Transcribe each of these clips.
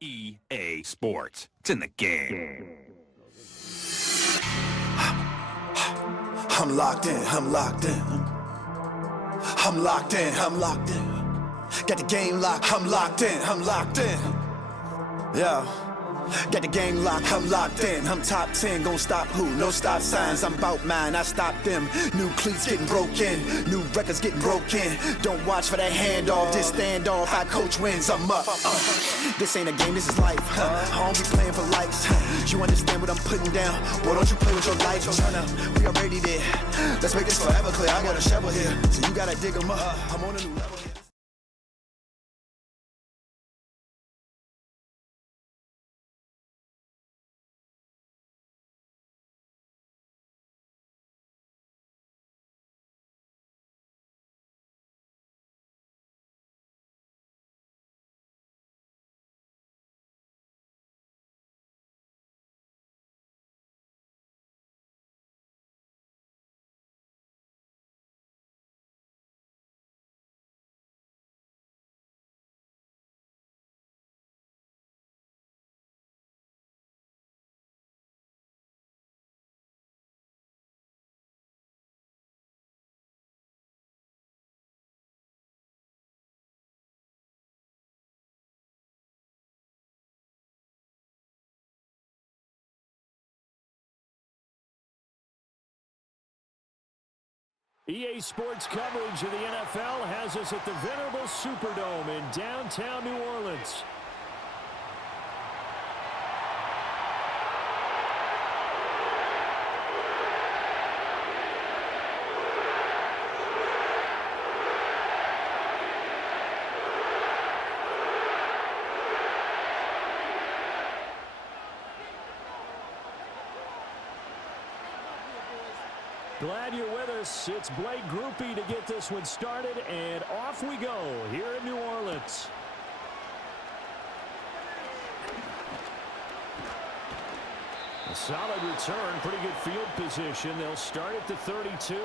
EA Sports. It's in the game. I'm locked in, I'm locked in. I'm locked in, I'm locked in. Got the game locked, I'm locked in, I'm locked in. Yeah. Got the game locked, I'm locked in. I'm top 10, gon' stop who? No stop signs, I'm bout mine, I stop them. New cleats getting broken, new records getting broken. Don't watch for that handoff, just stand off. I coach wins, I'm up. This ain't a game, this is life. I don't be playing for likes. You understand what I'm putting down? Why don't you play with your life? We already there. Let's make this forever clear. I got a shovel here, so you gotta dig them up. I'm on a new level here. EA Sports coverage of the NFL has us at the venerable Superdome in downtown New Orleans. Glad you're with us. It's Blake Groupie to get this one started, and off we go here in New Orleans. A solid return, pretty good field position. They'll start at the 32.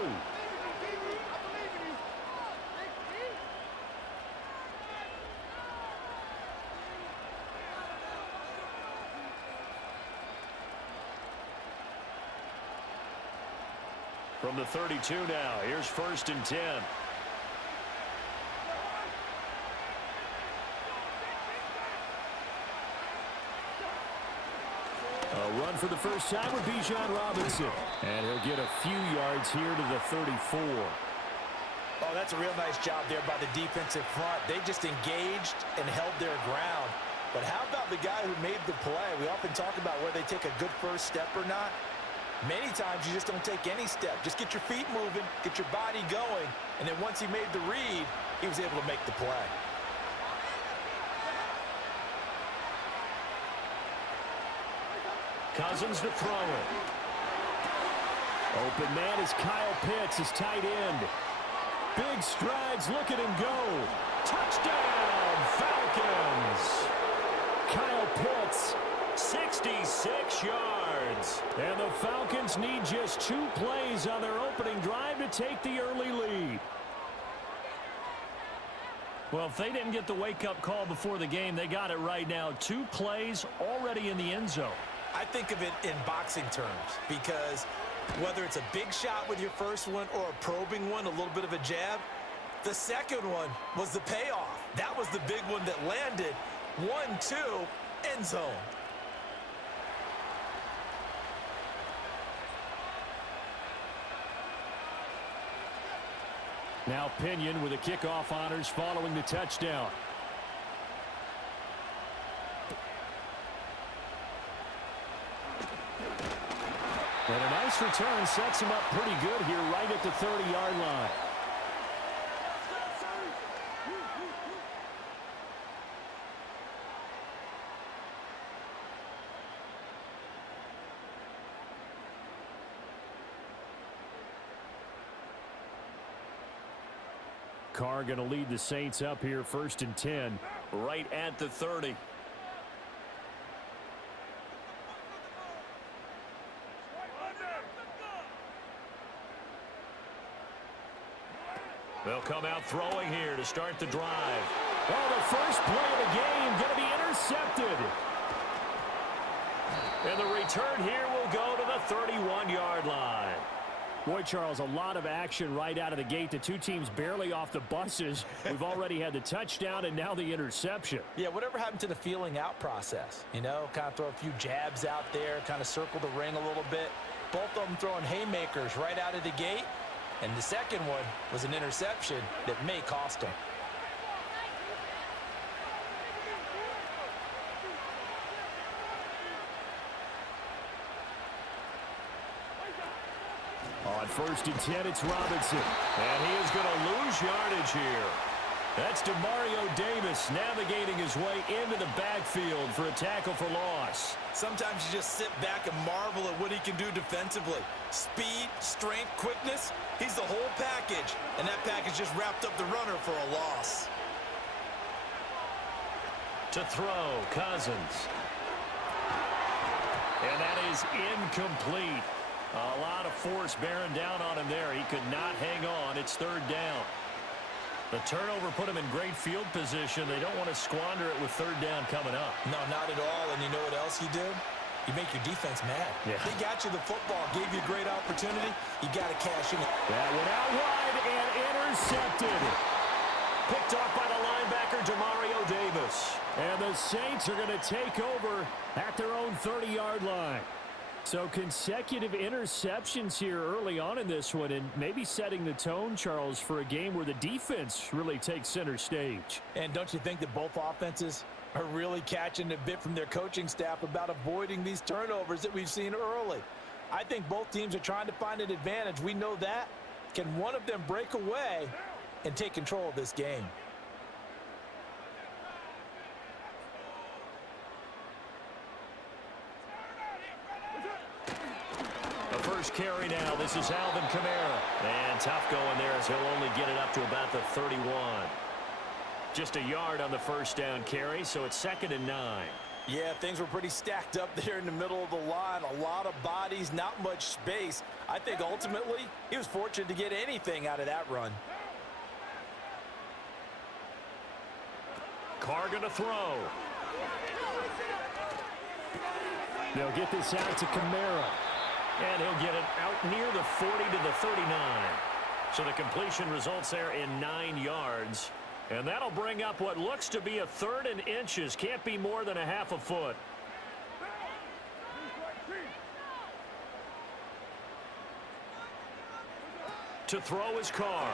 From the 32 now, here's 1st and 10. A run for the first time with Bijan Robinson. And he'll get a few yards here to the 34. Oh, that's a real nice job there by the defensive front. They just engaged and held their ground. But how about the guy who made the play? We often talk about whether they take a good first step or not. Many times you just don't take any step. Just get your feet moving, get your body going, and then once he made the read, he was able to make the play. Cousins to throw it. Open man is Kyle Pitts, his tight end. Big strides, look at him go. Touchdown, Falcons. Kyle Pitts, 66 yards. And the Falcons need just 2 plays on their opening drive to take the early lead. Well, if they didn't get the wake-up call before the game, they got it right now. 2 plays already in the end zone. I think of it in boxing terms because whether it's a big shot with your first one or a probing one, a little bit of a jab, the second one was the payoff. That was the big one that landed. 1-2, end zone. Now Pinion with the kickoff honors following the touchdown. And a nice return sets him up pretty good here right at the 30-yard line. Carr going to lead the Saints up here 1st and 10 right at the 30. They'll come out throwing here to start the drive. Oh, the first play of the game going to be intercepted. And the return here will go to the 31-yard line. Boy, Charles, a lot of action right out of the gate. The two teams barely off the buses. We've already had the touchdown and now the interception. Yeah, whatever happened to the feeling out process? You know, kind of throw a few jabs out there, kind of circle the ring a little bit. Both of them throwing haymakers right out of the gate. And the second one was an interception that may cost them. On 1st and 10, it's Robinson. And he is going to lose yardage here. That's DeMario Davis navigating his way into the backfield for a tackle for loss. Sometimes you just sit back and marvel at what he can do defensively. Speed, strength, quickness, he's the whole package. And that package just wrapped up the runner for a loss. To throw, Cousins. And that is incomplete. A lot of force bearing down on him there. He could not hang on. It's 3rd down. The turnover put him in great field position. They don't want to squander it with 3rd down coming up. No, not at all. And you know what else you do? You make your defense mad. Yeah. They got you the football, gave you a great opportunity. You got to cash in. That went out wide and intercepted. Picked off by the linebacker, DeMario Davis. And the Saints are going to take over at their own 30-yard line. So consecutive interceptions here early on in this one, and maybe setting the tone, Charles, for a game where the defense really takes center stage. And don't you think that both offenses are really catching a bit from their coaching staff about avoiding these turnovers that we've seen early? I think both teams are trying to find an advantage. We know that. Can one of them break away and take control of this game? First carry now. This is Alvin Kamara. And tough going there as he'll only get it up to about the 31. Just a yard on the first down carry, so it's 2nd and 9. Yeah, things were pretty stacked up there in the middle of the line. A lot of bodies, not much space. I think ultimately he was fortunate to get anything out of that run. Carr going to throw. They'll get this out to Kamara. And he'll get it out near the 40 to the 39. So the completion results there in 9 yards. And that'll bring up what looks to be a 3rd and inches. Can't be more than a half a foot. To throw his Carr.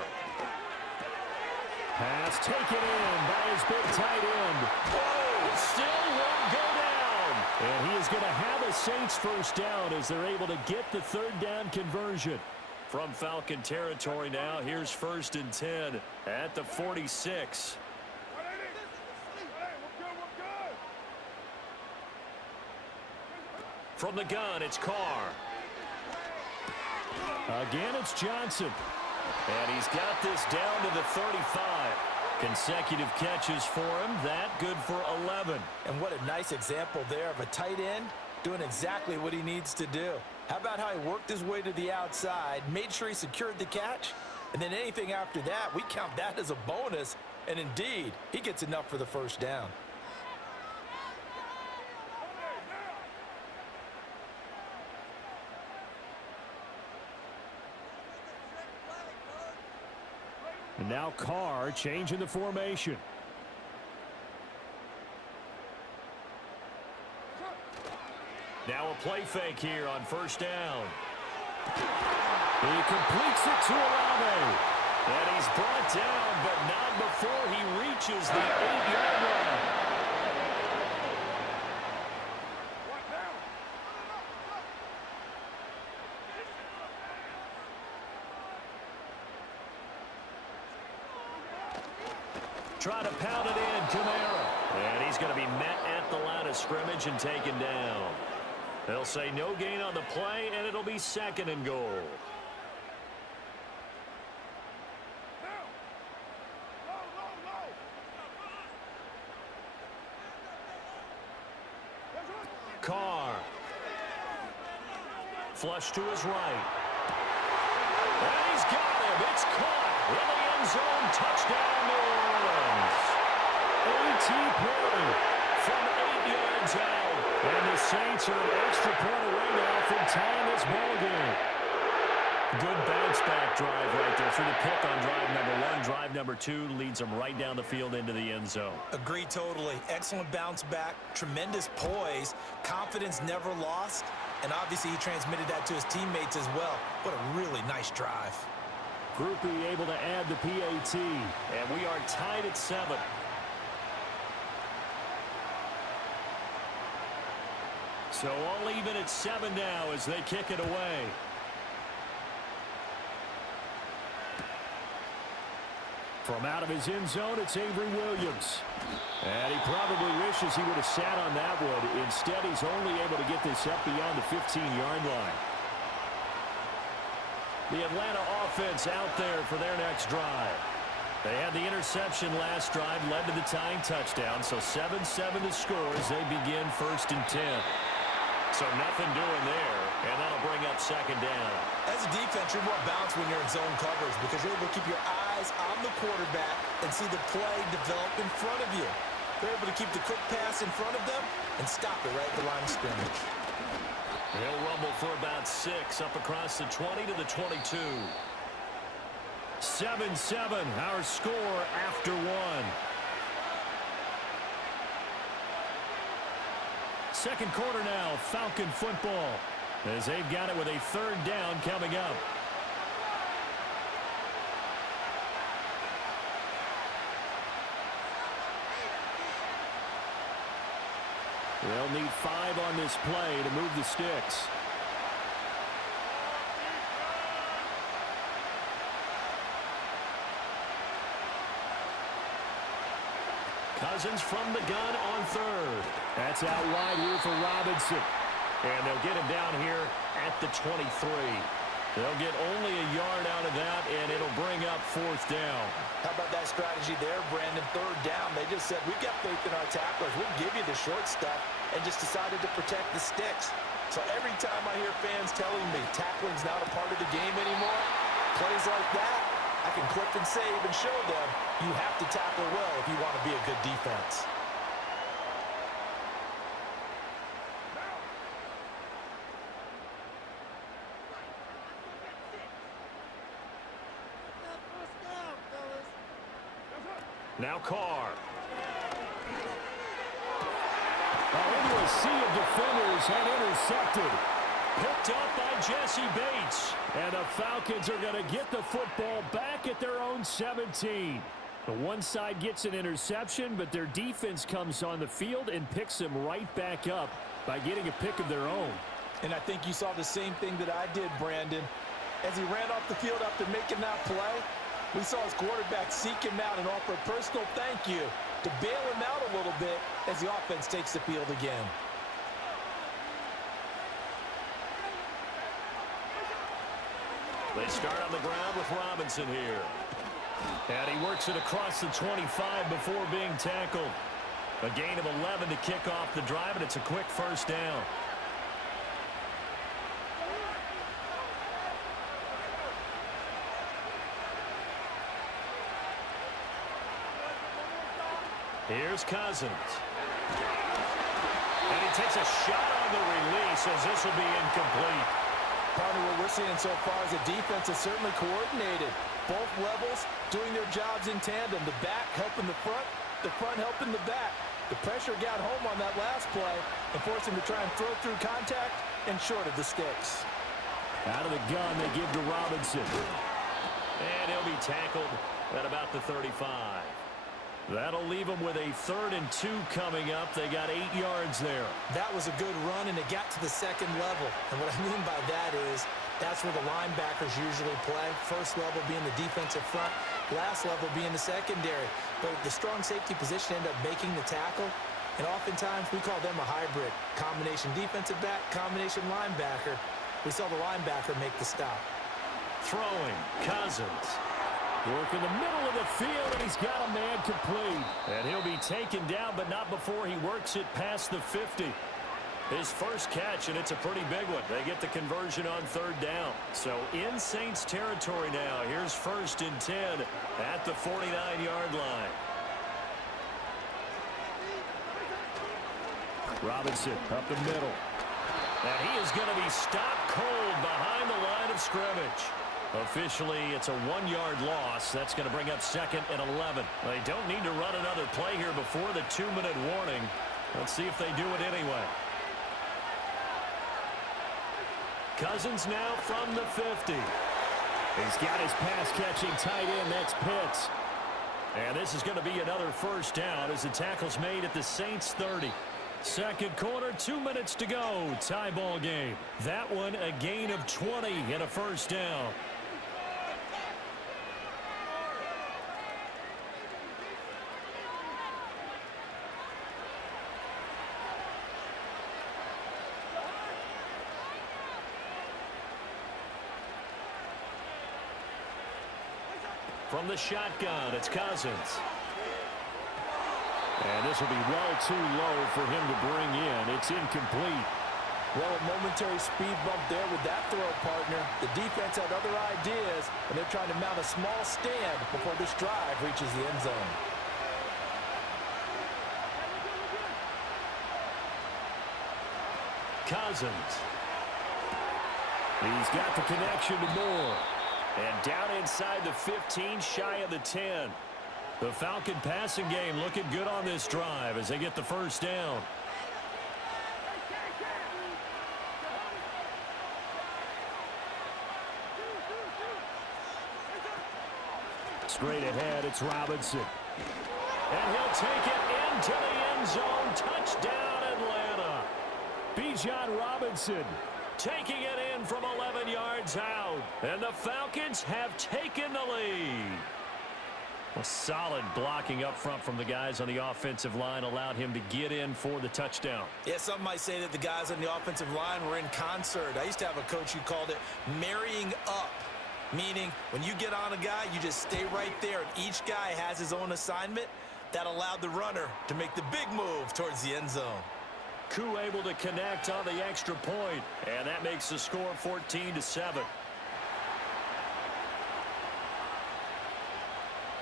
Pass taken in by his big tight end. Oh, still won't go down. And he is going to have a Saints first down as they're able to get the 3rd down conversion. From Falcon territory now, here's 1st and 10 at the 46. From the gun, it's Carr. Again, it's Johnson. And he's got this down to the 35. Consecutive catches for him. That good for 11. And what a nice example there of a tight end doing exactly what he needs to do. How about how he worked his way to the outside, made sure he secured the catch, and then anything after that, we count that as a bonus. And indeed, he gets enough for the first down. And now Carr changing the formation. Now a play fake here on first down. He completes it to Olave. And he's brought down, but not before he reaches the 8-yard line. Try to pound it in, Kamara. And he's going to be met at the line of scrimmage and taken down. They'll say no gain on the play, and it'll be 2nd and goal. Carr. Flush to his right. And he's got him. It's caught in the end zone. Touchdown, New Orleans. play from 8 yards out. And the Saints are an extra point away now from tying this ball game. Good bounce back drive right there through the pick on drive number 1. Drive number 2 leads them right down the field into the end zone. Agree totally. Excellent bounce back, tremendous poise, confidence never lost, and obviously he transmitted that to his teammates as well. What a really nice drive. Group E able to add the PAT, and we are tied at 7. So all even at 7 now as they kick it away. From out of his end zone, it's Avery Williams. And he probably wishes he would have sat on that one. Instead, he's only able to get this up beyond the 15-yard line. The Atlanta offense out there for their next drive. They had the interception last drive, led to the tying touchdown. So 7-7 to score as they begin 1st and 10. So nothing doing there, and that'll bring up 2nd down. As a defense, you're more balanced when you're in zone coverage because you're able to keep your eyes on the quarterback and see the play develop in front of you. They're able to keep the quick pass in front of them and stop it right at the line of scrimmage. He'll rumble for about 6 up across the 20 to the 22. 7-7, our score after 1. Second quarter now, Falcon football, as they've got it with a 3rd down coming up. They'll need 5 on this play to move the sticks. Cousins from the gun on 3rd. That's out wide here for Robinson. And they'll get him down here at the 23. They'll get only a yard out of that, and it'll bring up 4th down. How about that strategy there, Brandon? 3rd down. They just said, we've got faith in our tacklers. We'll give you the short stuff, and just decided to protect the sticks. So every time I hear fans telling me tackling's not a part of the game anymore, plays like that, I can clip and save and show them you have to tackle well if you want to be a good defense. Now Carr. Into a sea of defenders and intercepted. Picked up by Jesse Bates. And the Falcons are going to get the football back at their own 17. The one side gets an interception, but their defense comes on the field and picks them right back up by getting a pick of their own. And I think you saw the same thing that I did, Brandon. As he ran off the field after making that play, we saw his quarterback seek him out and offer a personal thank you to bail him out a little bit as the offense takes the field again. They start on the ground with Robinson here. And he works it across the 25 before being tackled. A gain of 11 to kick off the drive, and it's a quick 1st down. Here's Cousins. And he takes a shot on the release as this will be incomplete. Partner, what we're seeing so far is the defense is certainly coordinated. Both levels doing their jobs in tandem. The back helping the front helping the back. The pressure got home on that last play and forced him to try and throw through contact and short of the sticks. Out of the gun, they give to Robinson. And he'll be tackled at about the 35. That'll leave them with a 3rd and 2 coming up. They got 8 yards there. That was a good run, and it got to the 2nd level. And what I mean by that is that's where the linebackers usually play. First level being the defensive front, last level being the secondary. But the strong safety position ended up making the tackle, and oftentimes we call them a hybrid. Combination defensive back, combination linebacker. We saw the linebacker make the stop. Throwing, Cousins. Work in the middle of the field, and he's got a man complete. And he'll be taken down, but not before he works it past the 50. His first catch, and it's a pretty big one. They get the conversion on 3rd down. So in Saints territory now. Here's 1st and 10 at the 49-yard line. Robinson up the middle. And he is going to be stopped cold behind the line of scrimmage. Officially, it's a 1-yard loss. That's going to bring up 2nd and 11. They don't need to run another play here before the 2-minute warning. Let's see if they do it anyway. Cousins now from the 50. He's got his pass-catching tight end. That's Pitts. And this is going to be another first down as the tackle's made at the Saints 30. Second quarter, 2 minutes to go. Tie ball game. That one a gain of 20 and a first down. From the shotgun, it's Cousins. And this will be well too low for him to bring in. It's incomplete. Well, a momentary speed bump there with that throw, partner. The defense had other ideas, and they're trying to mount a small stand before this drive reaches the end zone. Cousins. He's got the connection to Moore. And down inside the 15, shy of the 10. The Falcon passing game looking good on this drive as they get the first down. Straight ahead, it's Robinson. And he'll take it into the end zone. Touchdown, Atlanta. Bijan Robinson taking it in from 11 yards out. And the Falcons have taken the lead. A solid blocking up front from the guys on the offensive line allowed him to get in for the touchdown. Yeah, some might say that the guys on the offensive line were in concert. I used to have a coach who called it marrying up, meaning when you get on a guy, you just stay right there, and each guy has his own assignment. That allowed the runner to make the big move towards the end zone. Koo able to connect on the extra point, and that makes the score 14-7.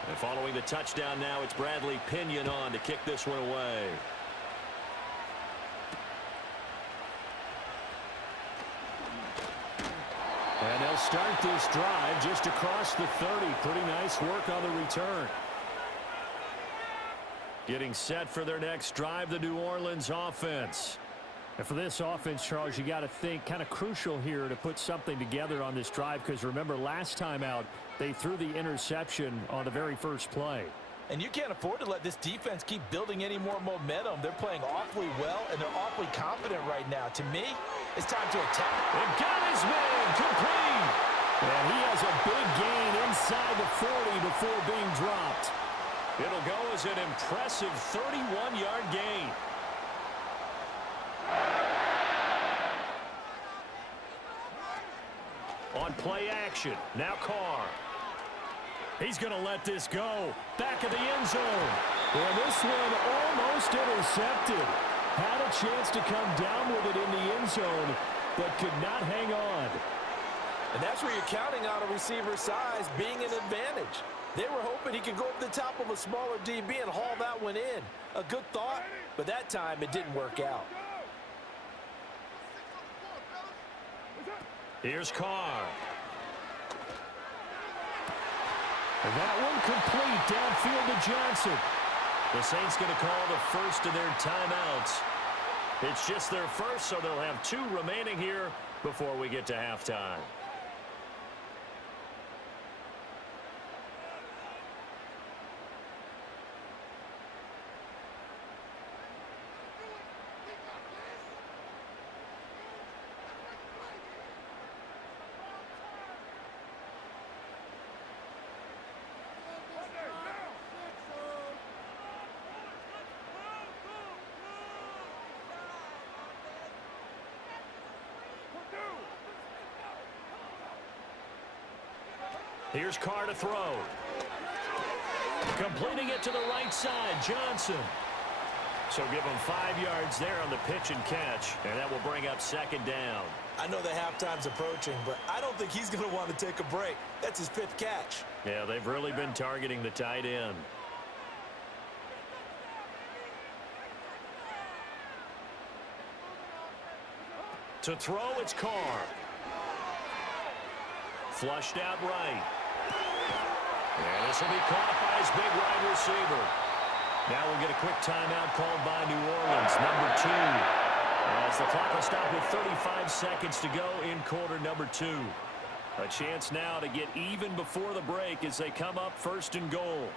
And following the touchdown now, it's Bradley Pinion on to kick this one away. And they'll start this drive just across the 30. Pretty nice work on the return. Getting set for their next drive, the New Orleans offense. And for this offense, Charles, you got to think kind of crucial here to put something together on this drive, because remember last time out they threw the interception on the very first play. And you can't afford to let this defense keep building any more momentum. They're playing awfully well, and they're awfully confident right now. To me, it's time to attack. And got his man complete. And he has a big gain inside the 40 before being dropped. It'll go as an impressive 31-yard gain. On play action, now Carr. He's going to let this go. Back of the end zone. And this one almost intercepted. Had a chance to come down with it in the end zone, but could not hang on. And that's where you're counting on a receiver's size being an advantage. They were hoping he could go over the top of a smaller DB and haul that one in. A good thought, but that time it didn't work out. Here's Carr. And that one complete downfield to Johnson. The Saints going to call the first of their timeouts. It's just their first, so they'll have 2 remaining here before we get to halftime. Here's Carr to throw. Completing it to the right side, Johnson. So give him 5 yards there on the pitch and catch, and that will bring up 2nd down. I know the halftime's approaching, but I don't think he's going to want to take a break. That's his 5th catch. Yeah, they've really been targeting the tight end. To throw, it's Carr. Flushed out right. And this will be caught by his big wide receiver. Now we'll get a quick timeout called by New Orleans, number 2. As the clock will stop with 35 seconds to go in quarter number 2. A chance now to get even before the break as they come up first and goal.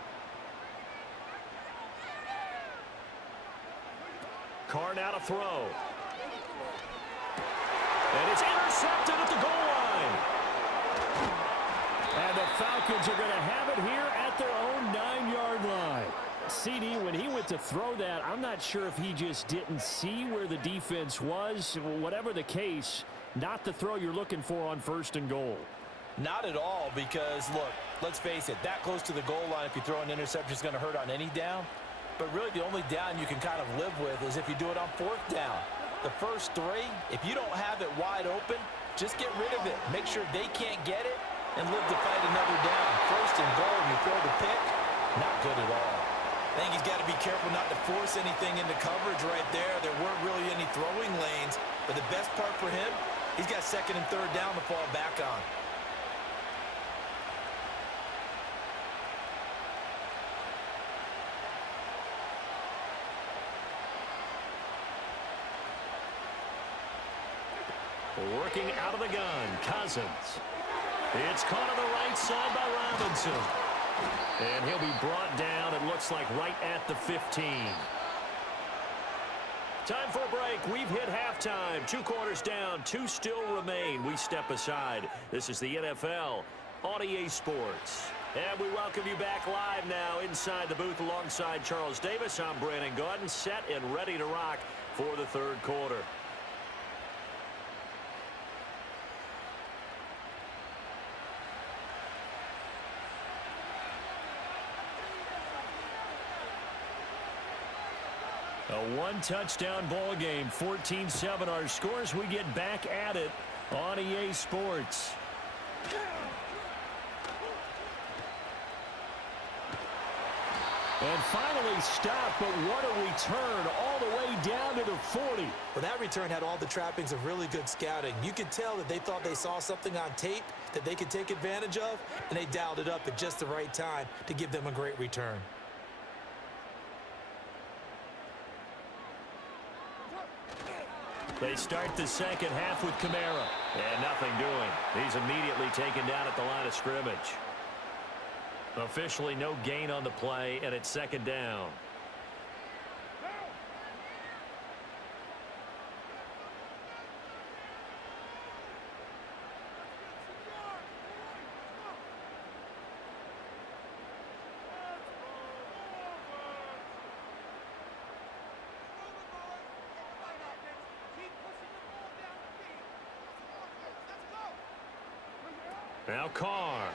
Carr now to throw. And it's intercepted at the goal line. And the Falcons are going to have it here at their own 9-yard line. CD, when he went to throw that, I'm not sure if he just didn't see where the defense was. Whatever the case, not the throw you're looking for on first and goal. Not at all, because, look, let's face it, that close to the goal line, if you throw an interception, is going to hurt on any down. But really, the only down you can kind of live with is if you do it on 4th down. The first 3, if you don't have it wide open, just get rid of it. Make sure they can't get it and live to fight another down. First and goal, you throw the pick, not good at all. I think he's got to be careful not to force anything into coverage right there. There weren't really any throwing lanes, but the best part for him, he's got 2nd and 3rd down to fall back on. Working out of the gun, Cousins. It's caught on the right side by Robinson. And he'll be brought down, it looks like, right at the 15. Time for a break. We've hit halftime. 2 quarters down, 2 still remain. We step aside. This is the NFL on EA Sports. And we welcome you back live now inside the booth alongside Charles Davis. I'm Brandon Gordon, set and ready to rock for the 3rd quarter. A 1-touchdown ball game, 14-7 our scores. We get back at it on EA Sports. And finally stopped, but what a return all the way down to the 40. Well, that return had all the trappings of really good scouting. You could tell that they thought they saw something on tape that they could take advantage of, and they dialed it up at just the right time to give them a great return. They start the second half with Kamara. And nothing doing. He's immediately taken down at the line of scrimmage. Officially no gain on the play, and it's 2nd down. Now Carr.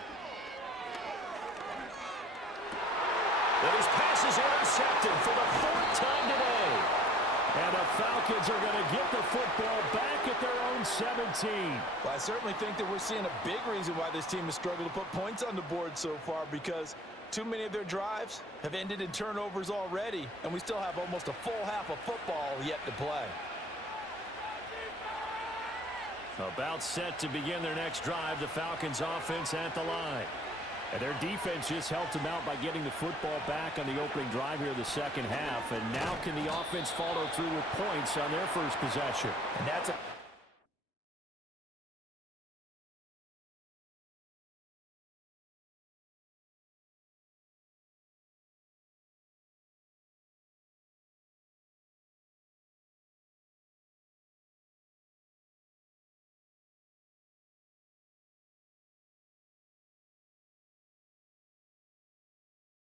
And his pass is intercepted for the 4th time today. And the Falcons are going to get the football back at their own 17. Well, I certainly think that we're seeing a big reason why this team has struggled to put points on the board so far, because too many of their drives have ended in turnovers already, and we still have almost a full half of football yet to play. About set to begin their next drive, the Falcons offense at the line. And their defense just helped them out by getting the football back on the opening drive here in the 2nd half. And now can the offense follow through with points on their first possession? And that's a